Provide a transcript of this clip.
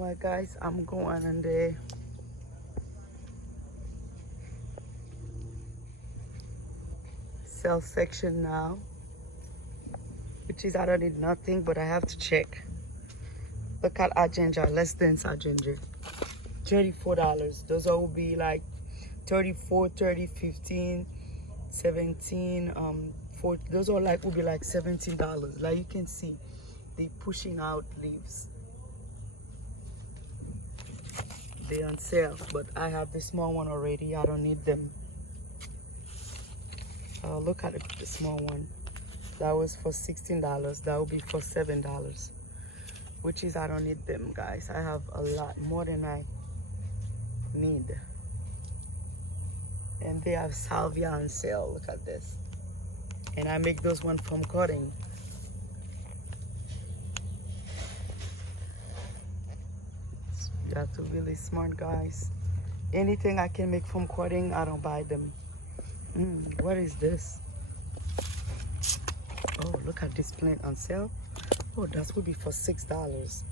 Well, guys, I'm going in the sale section now, which is I don't need nothing, but I have to check. Look at our ginger, less dense our ginger. $34. Those all will be like 34, 30, 15, 17, 40. Those all like will be like $17. Like you can see, they pushing out leaves. They on sale, but I have the small one already. I don't need them. Look at the small one. That was for $16. That will be for $7, which is I don't need them, guys. I have a lot more than I need. And they have salvia on sale. Look at this. And I make those one from cutting. You have to be really smart, guys. Anything I can make from cutting, I don't buy them. What is this? Oh, look at this plant on sale. Oh, that would be for $6.